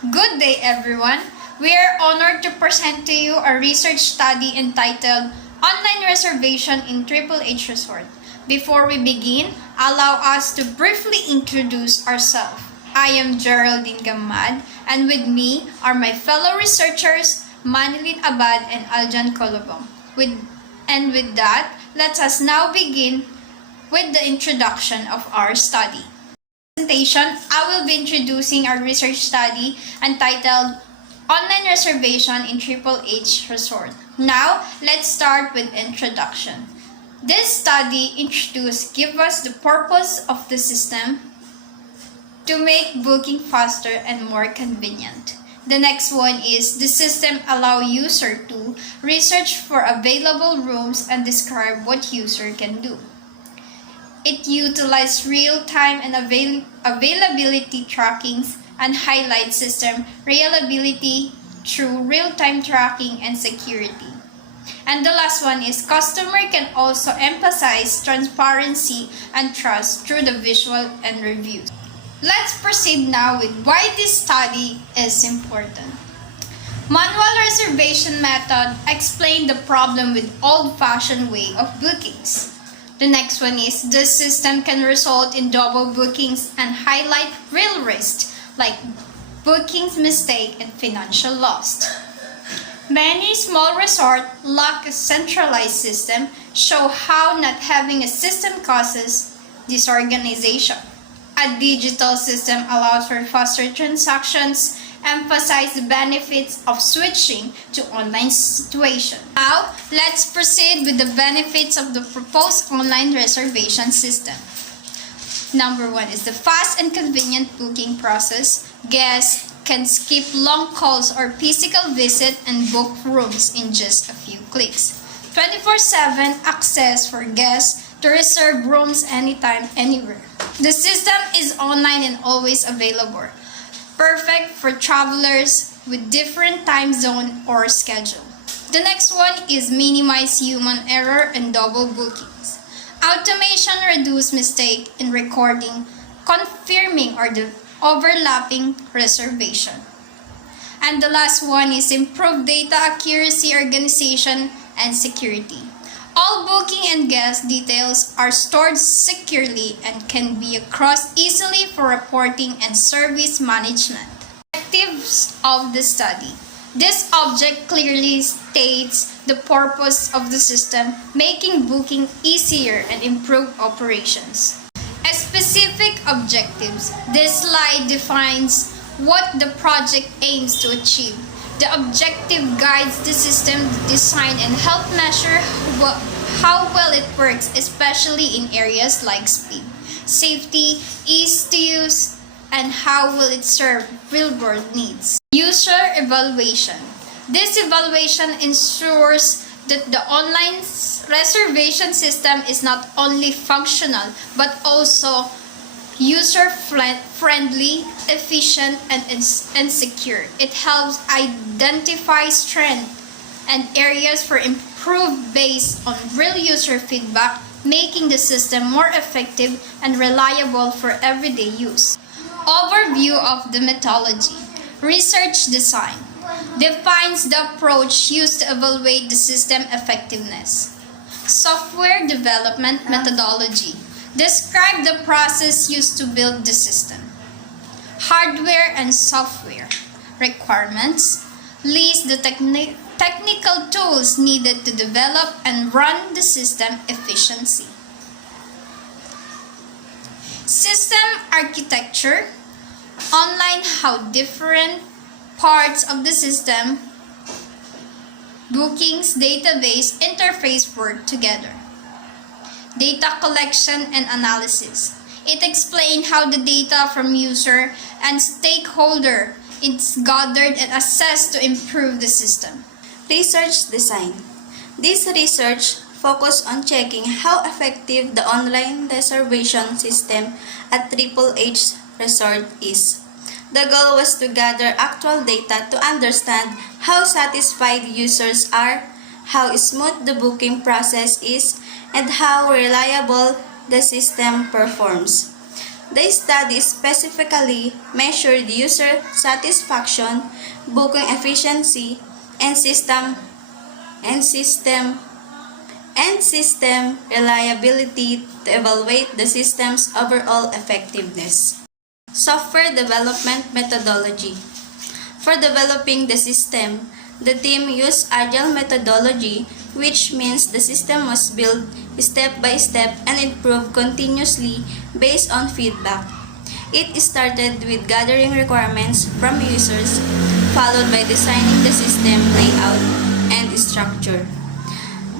Good day, everyone. We are honored to present to you a research study entitled Online Reservation in Triple H Resort. Before we begin, allow us to briefly introduce ourselves. I am Geraldine Gamad, and with me are my fellow researchers, Manilin Abad and Aljan Colobong. With that, let us now begin with the introduction of our study. I will be introducing our research study entitled Online Reservation in Triple H Resort. Now, let's start with introduction. This study gives us the purpose of the system to make booking faster and more convenient. The next one is the system allow user to research for available rooms and describe what user can do. It utilizes real-time and availability trackings and highlights system reliability through real-time tracking and security. And the last one is customer can also emphasize transparency and trust through the visual and reviews. Let's proceed now with why this study is important. Manual reservation method explain the problem with old-fashioned way of bookings. The next one is the system can result in double bookings and highlight real risks like bookings mistake and financial loss. Many small resorts lack a centralized system, show how not having a system causes disorganization. A digital system allows for faster transactions, emphasize the benefits of switching to online situation. Now, let's proceed with the benefits of the proposed online reservation system. Number one is the fast and convenient booking process. Guests can skip long calls or physical visit and book rooms in just a few clicks. 24/7 access for guests to reserve rooms anytime, anywhere. The system is online and always available. Perfect for travelers with different time zone or schedule. The next one is minimize human error and double bookings. Automation reduce mistake in recording, confirming or the overlapping reservation. And the last one is improve data accuracy, organization, and security. All booking and guest details are stored securely and can be crossed easily for reporting and service management. Objectives of the study. This object clearly states the purpose of the system, making booking easier and improve operations. As specific objectives, this slide defines what the project aims to achieve. The objective guides the system design and help measure how well it works, especially in areas like speed, safety, ease to use, and how will it serve real-world needs. User evaluation. This evaluation ensures that the online reservation system is not only functional but also user-friendly, efficient, and secure. It helps identify strengths and areas for improvement based on real user feedback, making the system more effective and reliable for everyday use. Overview of the methodology. Research design defines the approach used to evaluate the system effectiveness. Software development methodology describe the process used to build the system. Hardware and software requirements list the technical tools needed to develop and run the system efficiency. System architecture online how different parts of the system, bookings, database, interface work together. Data collection and analysis. It explains how the data from user and stakeholder is gathered and assessed to improve the system. Research design. This research focuses on checking how effective the online reservation system at Triple H Resort is. The goal was to gather actual data to understand how satisfied users are, how smooth the booking process is, and how reliable the system performs. The study specifically measured user satisfaction, booking efficiency, and system reliability to evaluate the system's overall effectiveness. Software development methodology. For developing the system, the team used agile methodology, which means the system was built step by step and improved continuously based on feedback. It started with gathering requirements from users, followed by designing the system layout and structure.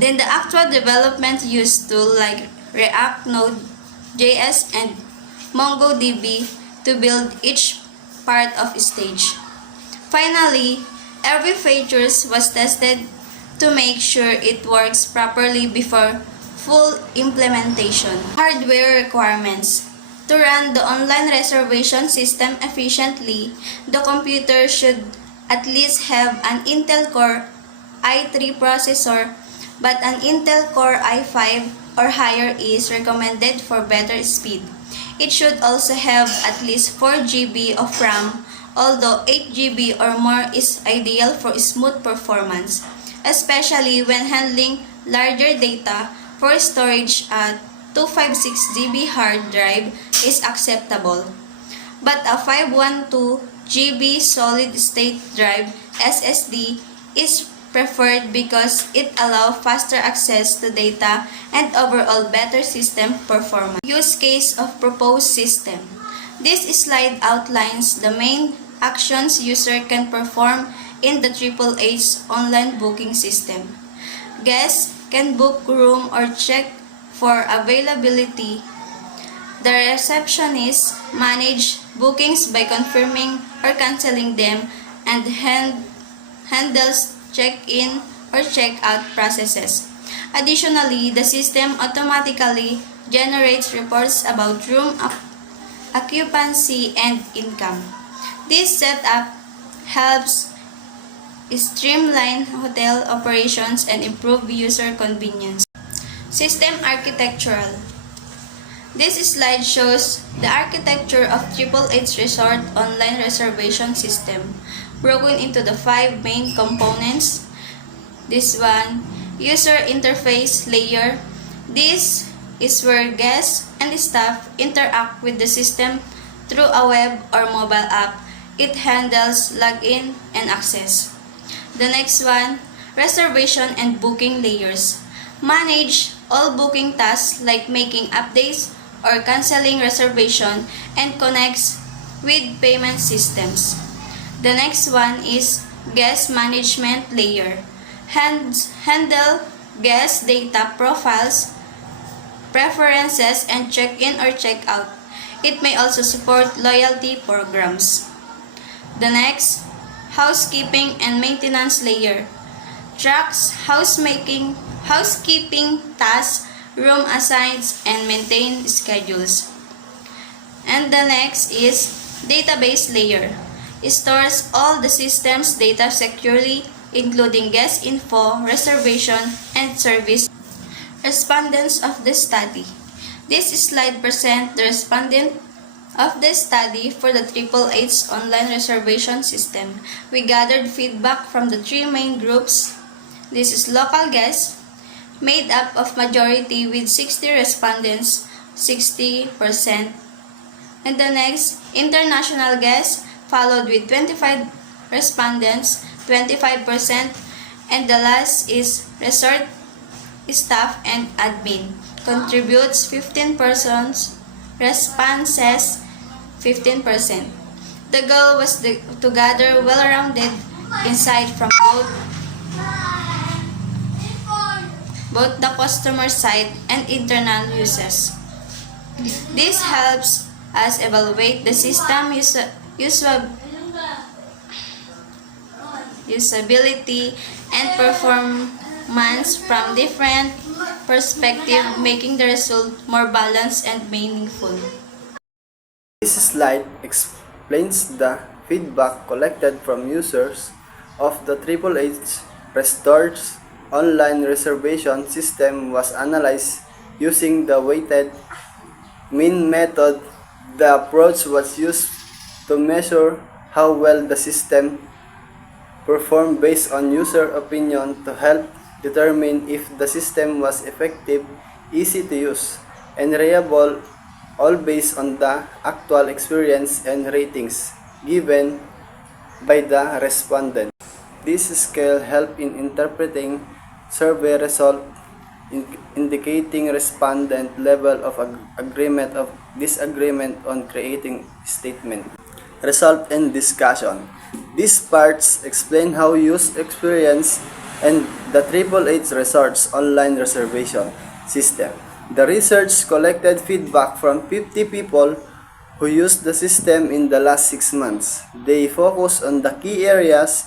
Then the actual development used tools like React, Node.js, and MongoDB to build each part of stage. Finally, every feature was tested to make sure it works properly before full implementation. Hardware requirements. To run the online reservation system efficiently, the computer should at least have an Intel Core i3 processor, but an Intel Core i5 or higher is recommended for better speed. It should also have at least 4 GB of RAM, although 8 GB or more is ideal for smooth performance, especially when handling larger data. For storage, a 256 GB hard drive is acceptable, but a 512 GB solid-state drive SSD is preferred because it allows faster access to data and overall better system performance. Use case of proposed system. This slide outlines the main actions user can perform in the HHH online booking system. Guests can book room or check for availability. The receptionist manage bookings by confirming or canceling them and handles check-in or check-out processes. Additionally, the system automatically generates reports about room occupancy and income. This setup helps streamline hotel operations and improve user convenience. System architectural. This slide shows the architecture of HHH Resort online reservation system, broken into the 5 main components. This one, user interface layer. This is where guests and staff interact with the system through a web or mobile app. It handles login and access. The next one, reservation and booking layers. Manage all booking tasks like making updates or canceling reservation and connects with payment systems. The next one is guest management layer. Handle guest data profiles, preferences, and check-in or check-out. It may also support loyalty programs. The next, housekeeping and maintenance layer. Tracks housekeeping tasks, room assigns, and maintain schedules. And the next is database layer. It stores all the system's data securely, including guest info, reservation, and service. Respondents of the study. This slide presents the respondent of the study for the HHH online reservation system. We gathered feedback from the 3 main groups. This is local guests, made up of majority with 60 respondents, 60%. And the next, international guests, followed with 25 respondents, 25%. And the last is resort staff and admin, contributes 15 persons, responses 15%. The goal was to gather well-rounded insight from both the customer side and internal users. This helps us evaluate the system usability and performance from different perspectives, making the result more balanced and meaningful. This slide explains the feedback collected from users of the HHH Resort's online reservation system was analyzed using the weighted mean method. The approach was used to measure how well the system performed based on user opinion to help determine if the system was effective, easy to use, and reliable, all based on the actual experience and ratings given by the respondent. This scale helped in interpreting survey results, indicating respondent level of agreement of disagreement on creating statement. Result and discussion. These parts explain how use experience and the H Resorts online reservation system. The research collected feedback from 50 people who used the system in the last 6 months. They focused on the key areas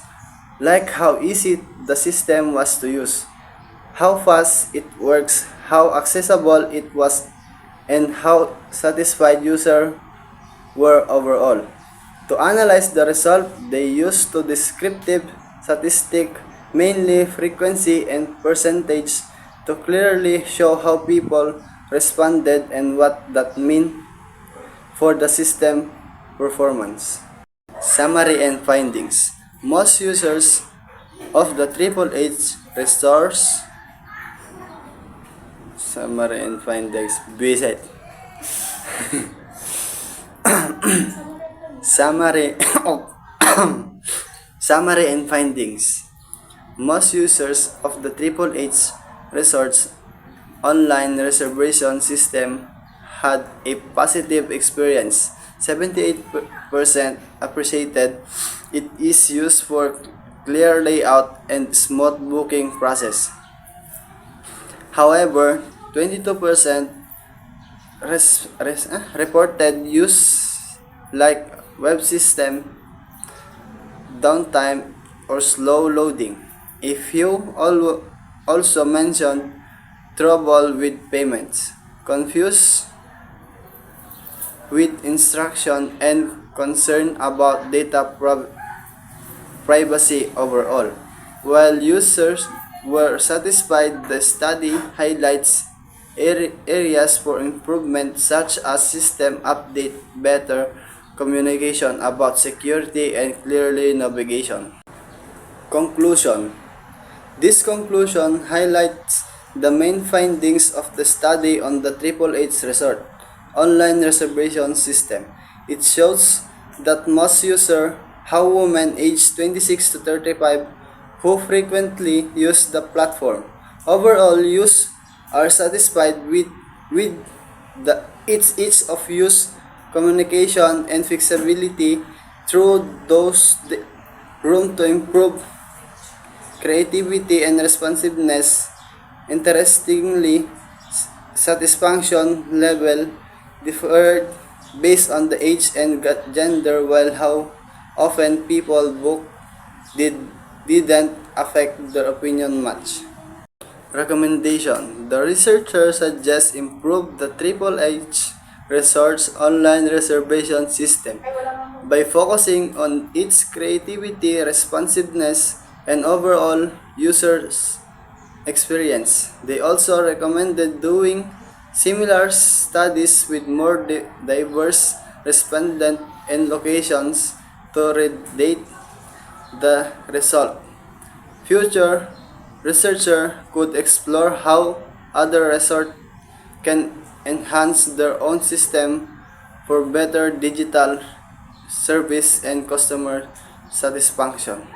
like how easy the system was to use, how fast it works, how accessible it was, and how satisfied users were overall. To analyze the result, they used two descriptive statistics, mainly frequency and percentage, to clearly show how people responded and what that meant for the system performance. Summary and findings. Most users of the H restores summary and findings visit summary summary and findings. Most users of the H resorts online reservation system had a positive experience. 78% appreciated it is used for clear layout and smooth booking process. However, 22% reported use like web system downtime or slow loading. A few also mentioned trouble with payments, confused with instruction, and concern about data privacy overall. While users were satisfied, the study highlights areas for improvement such as system update, better communication about security, and clearly navigation. Conclusion. This conclusion highlights the main findings of the study on the H Resort online reservation system. It shows that most users, how women aged 26 to 35 who frequently use the platform, overall use are satisfied with the its ease of use, communication, and flexibility. Through those room to improve creativity and responsiveness. Interestingly, satisfaction level differed based on the age and gender, while how often people book didn't affect their opinion much. Recommendation. The researchers suggest improve the H Resorts online reservation system by focusing on its creativity, responsiveness, and overall users experience. They also recommended doing similar studies with more diverse respondent and locations to relate the result. Future researchers could explore how other resorts can enhance their own system for better digital service and customer satisfaction.